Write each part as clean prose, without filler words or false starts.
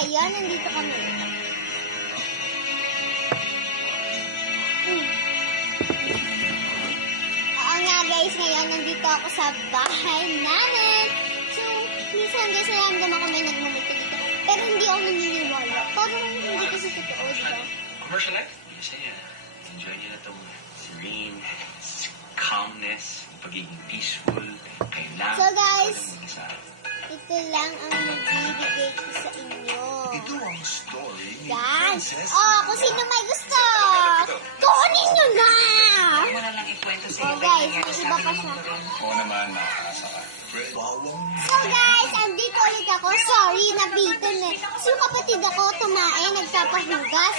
ngayon, nandito kami. Oo nga guys, ngayon nandito ako sa bahay namin. So, minsan guys, naramdaman kami nagmumulto dito. Pero hindi ako naniniwala. Parang hindi kasi totoo, di ba? Commercial life? Yes, yan. Enjoy nyo na itong serene, calmness, pagiging peaceful. Kailangan So guys, isa. ito lang ang magbibigay ko sa inyo. Ito ang story ni Yan. Princess Oh, kung sino may gusto. Kunin nyo na! Huwag mo na lang ikwento sa Oh iyo. guys, may iba pa siya. Oo naman, nakakasa ka. Bawang So guys, andito ulit ako. Sorry, nabitin eh. So yung kapatid ako, tumae, nagpapahugas.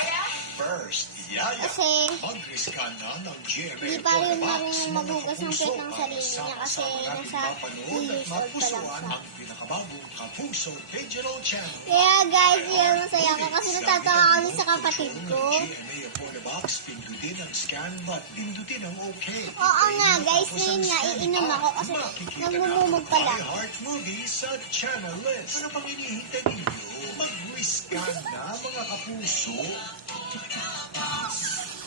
first. Yaya, Kasi, mag-risk ka na ng GMA Di pa rin Box, marunong mga maghugas ng kapuso, pet ng sarili niya para kasi sama-sama natin nasa mapanood 2 at years old pa lang mapusuan siya. ang pinakabagong Kapuso Digital Channel. Kaya guys, yun masaya ako kasi natatawa kami sa kapatid ko. GMA Afford Box, pindutin ang scan but pindutin ang okay. Oo nga guys, ngayon nga iinom ako kasi nagmumumog pa lang. Heart Movies sa channel list. Ano pang hinihintay ninyo? Mag-risk ka na mga kapuso.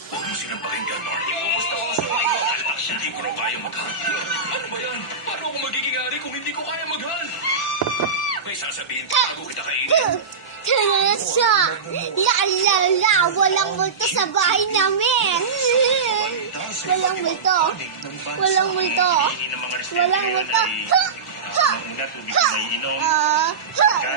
Huwag mo silang pakinggan, Marty. Kumusta ko sa ko? Alak siya. Hindi ko raw kaya mag-hunt. Ano ba yan? Paano ako magiging ari kung hindi ko kaya mag-hunt? May sasabihin ka bago kita kainin. Tara na siya! La! Walang multo sa bahay namin! Walang multo! Walang multo! Walang multo! Ha! Ha! Ha!